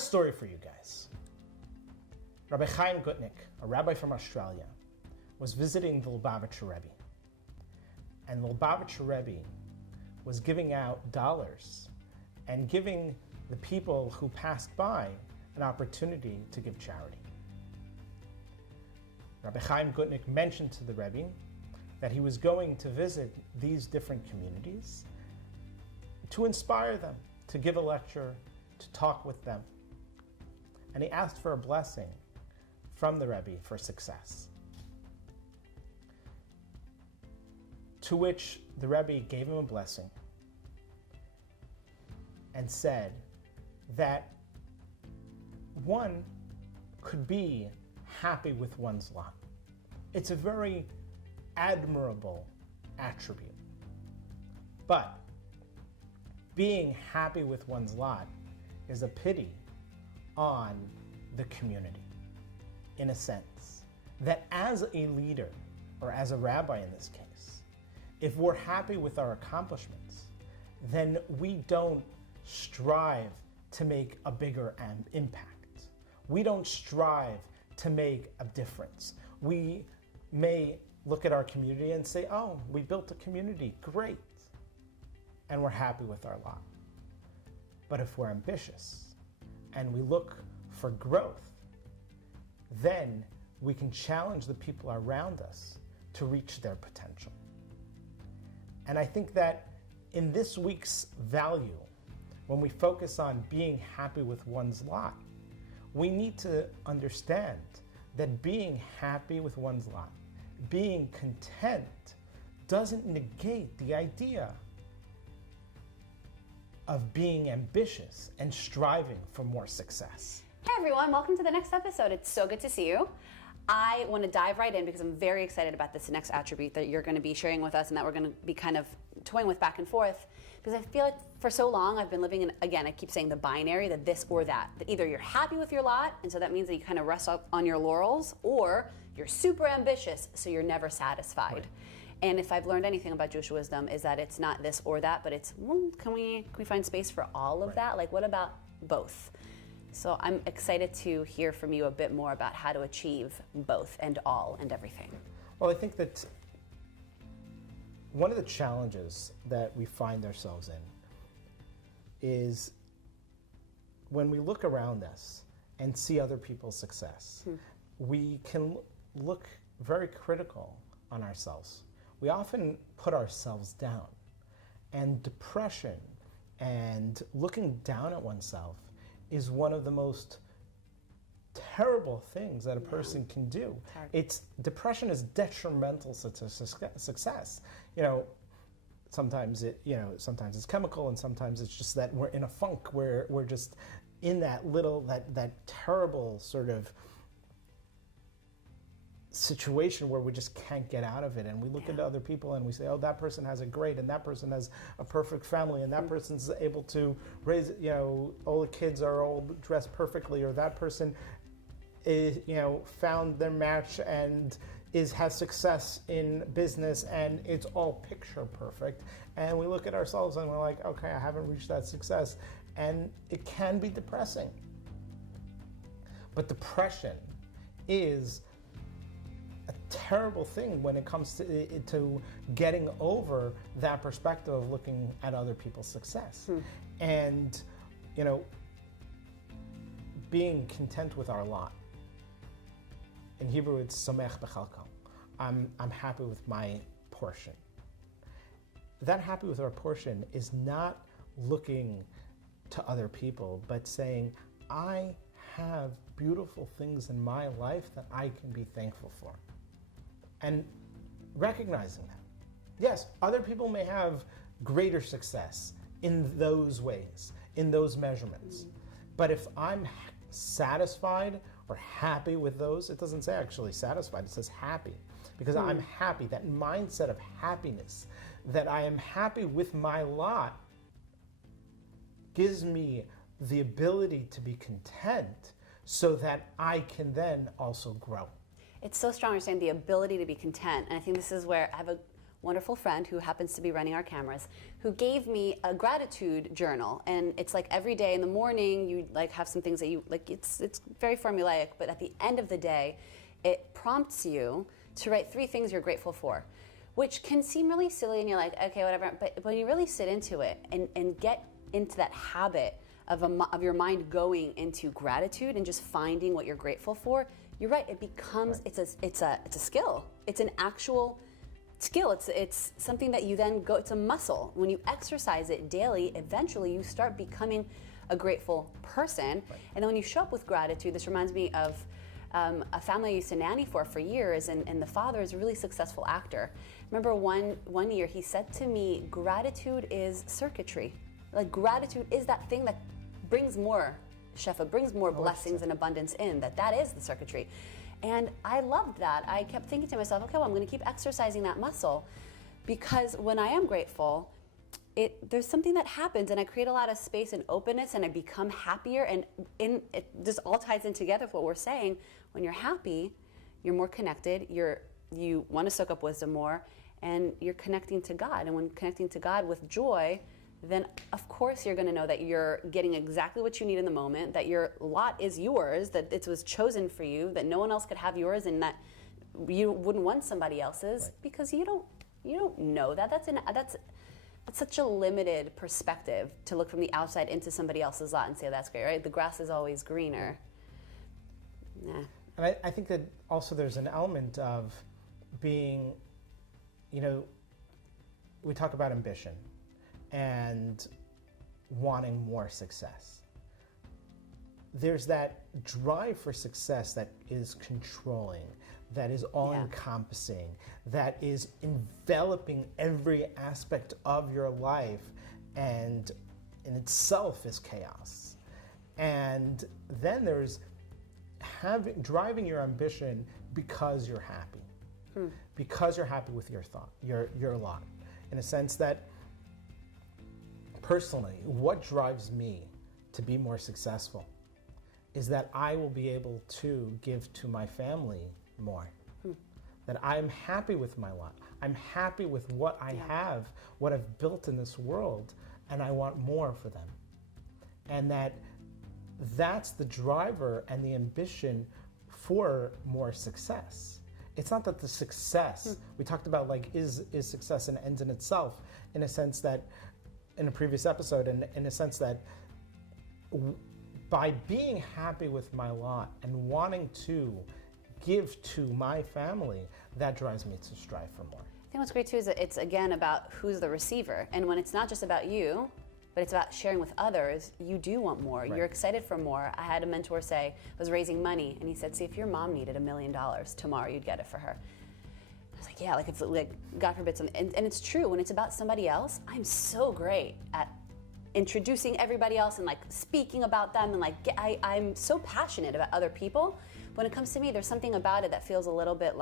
story for you guys. Rabbi Chaim Gutnick, a rabbi from Australia, was visiting the Lubavitcher Rebbe. And the Lubavitcher Rebbe was giving out dollars and giving the people who passed by an opportunity to give charity. Rabbi Chaim Gutnick mentioned to the Rebbe that he was going to visit these different communities to inspire them, to give a lecture, to talk with them. And he asked for a blessing from the Rebbe for success. To which the Rebbe gave him a blessing and said that one could be happy with one's lot. It's a very admirable attribute. But being happy with one's lot is a pity on the community, in a sense. That as a leader, or as a rabbi in this case, if we're happy with our accomplishments, then we don't strive to make a bigger impact. We don't strive to make a difference. We may look at our community and say, oh, we built a community, great. And we're happy with our lot. But if we're ambitious and we look for growth, then we can challenge the people around us to reach their potential. And I think that in this week's value, when we focus on being happy with one's lot, we need to understand that being happy with one's lot, being content, doesn't negate the idea of being ambitious and striving for more success. Hey everyone, welcome to the next episode. It's so good to see you. I want to dive right in because I'm very excited about this next attribute that you're going to be sharing with us and that we're going to be kind of toying with back and forth, because I feel like for so long I've been living in, again, I keep saying the binary, that this or that either you're happy with your lot, and so that means that you kind of rest on your laurels, or you're super ambitious, so you're never satisfied. Right. And if I've learned anything about Jewish wisdom, is that it's not this or that, but it's, well, can we find space for all of that? Like, what about both? So I'm excited to hear from you a bit more about how to achieve both and all and everything. Well, I think that one of the challenges that we find ourselves in is when we look around us and see other people's success, we can look very critical on ourselves. We often put ourselves down, and depression and looking down at oneself is one of the most terrible things that a person can do. Depression is detrimental to success. You know, sometimes it's chemical, and sometimes it's just that we're in a funk where we're just in that terrible sort of situation where we just can't get out of it, and we look into other people and we say, oh, that person has it great, and that person has a perfect family, and that person's able to raise, all the kids are all dressed perfectly, or that person is, found their match and has success in business, and it's all picture perfect. And we look at ourselves and we're like, okay, I haven't reached that success, and it can be depressing. But depression is a terrible thing when it comes to getting over that perspective of looking at other people's success. And, being content with our lot. In Hebrew, it's samech b'chalko. I'm happy with my portion. That happy with our portion is not looking to other people, but saying, I have beautiful things in my life that I can be thankful for. And recognizing that. Yes, other people may have greater success in those ways, in those measurements. But if I'm satisfied or happy with those, it doesn't say actually satisfied, it says happy. Because I'm happy, that mindset of happiness, that I am happy with my lot, gives me the ability to be content so that I can then also grow. It's so strong, you're saying the ability to be content. And I think this is where I have wonderful friend who happens to be running our cameras, who gave me a gratitude journal. And it's like every day in the morning, you like have some things that you like. It's very formulaic, but at the end of the day, it prompts you to write 3 things you're grateful for, which can seem really silly, and you're like, okay, whatever. But when you really sit into it and get into that habit of your mind going into gratitude and just finding what you're grateful for, you're right. It becomes it's a skill. It's an actual skill. It's something that you then go. It's a muscle. When you exercise it daily, eventually you start becoming a grateful person. Right. And then when you show up with gratitude, this reminds me of a family I used to nanny for years, and the father is a really successful actor. Remember one year he said to me, "Gratitude is circuitry. Like gratitude is that thing that brings more shefa, brings more blessings and abundance in. That is the circuitry." And I loved that. I kept thinking to myself, okay, well, I'm going to keep exercising that muscle, because when I am grateful, there's something that happens, and I create a lot of space and openness, and I become happier. And this all ties in together with what we're saying. When you're happy, you're more connected. You want to soak up wisdom more, and you're connecting to God. And when connecting to God with joy, then of course you're going to know that you're getting exactly what you need in the moment, that your lot is yours, that it was chosen for you, that no one else could have yours, and that you wouldn't want somebody else's. Right. Because you don't know that. That's such a limited perspective to look from the outside into somebody else's lot and say, that's great, right? The grass is always greener. Nah. And I think that also there's an element of being, we talk about ambition and wanting more success. There's that drive for success that is controlling, that is all-encompassing, that is enveloping every aspect of your life, and in itself is chaos. And then there's driving your ambition because you're happy, because you're happy with your lot, in a sense that personally, what drives me to be more successful is that I will be able to give to my family more. That I'm happy with my lot. I'm happy with what I have, what I've built in this world, and I want more for them. And that's the driver and the ambition for more success. It's not that the success, we talked about is success an end in itself, in a sense that, in a previous episode, and in a sense that by being happy with my lot and wanting to give to my family, that drives me to strive for more. I think what's great too is that it's again about who's the receiver. And when it's not just about you, but it's about sharing with others, you do want more. Right. You're excited for more. I had a mentor say, I was raising money, and he said, see, if your mom needed $1 million tomorrow, you'd get it for her. I was like, yeah, if God forbid something. And it's true, when it's about somebody else, I'm so great at introducing everybody else and speaking about them, and I'm so passionate about other people. When it comes to me, there's something about it that feels a little bit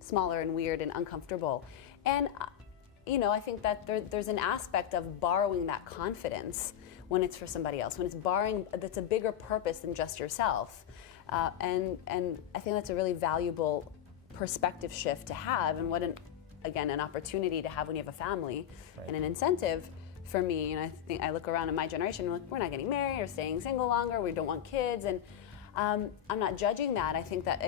smaller and weird and uncomfortable. And I think that there's an aspect of borrowing that confidence when it's for somebody else, when it's borrowing that's a bigger purpose than just yourself. And I think that's a really valuable perspective shift to have, and what an opportunity to have when you have a family. Right. And an incentive for me. And I think I look around in my generation, we're not getting married or staying single longer, we don't want kids, and I'm not judging that. I think that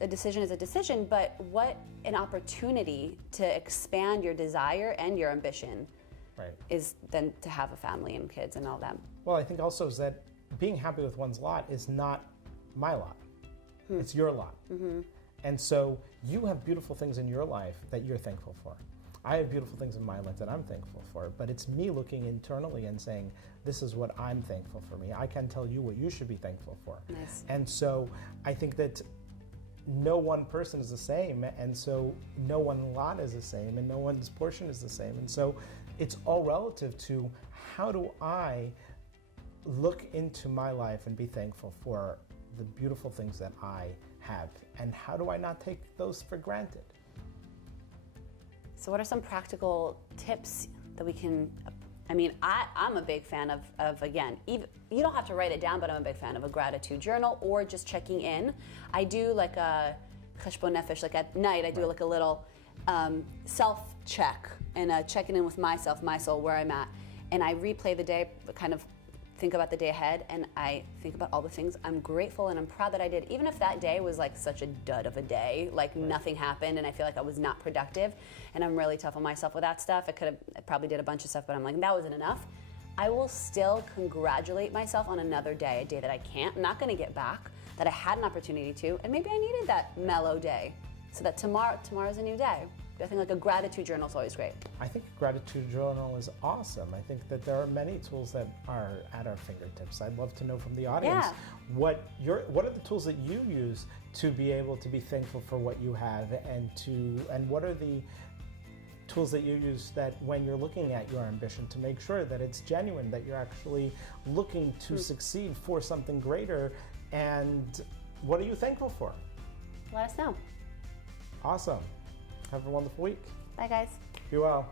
a decision is a decision, but what an opportunity to expand your desire and your ambition is then to have a family and kids and all that. Well, I think also is that being happy with one's lot is not my lot. It's your lot. Mm-hmm. And so you have beautiful things in your life that you're thankful for. I have beautiful things in my life that I'm thankful for, but it's me looking internally and saying, this is what I'm thankful for me. I can tell you what you should be thankful for. Nice. And so I think that no one person is the same, and so no one lot is the same, and no one's portion is the same. And so it's all relative to how do I look into my life and be thankful for the beautiful things that I have, and how do I not take those for granted? So what are some practical tips that we can, I'm a big fan of again, even, you don't have to write it down, but I'm a big fan of a gratitude journal or just checking in. I do a cheshbon nefesh, at night I do a little self-check and checking in with myself, my soul, where I'm at. And I replay the day, kind of think about the day ahead, and I think about all the things I'm grateful and I'm proud that I did. Even if that day was like such a dud of a day, like nothing happened and I feel like I was not productive, and I'm really tough on myself with that stuff. I probably did a bunch of stuff, but I'm like, that wasn't enough. I will still congratulate myself on another day, a day that I'm not gonna get back, that I had an opportunity to, and maybe I needed that mellow day, so that tomorrow's a new day. I think like a gratitude journal is always great. I think a gratitude journal is awesome. I think that there are many tools that are at our fingertips. I'd love to know from the audience what are the tools that you use to be able to be thankful for what you have, and what are the tools that you use that when you're looking at your ambition to make sure that it's genuine, that you're actually looking to succeed for something greater, and what are you thankful for? Let us know. Awesome. Have a wonderful week. Bye, guys. Be well.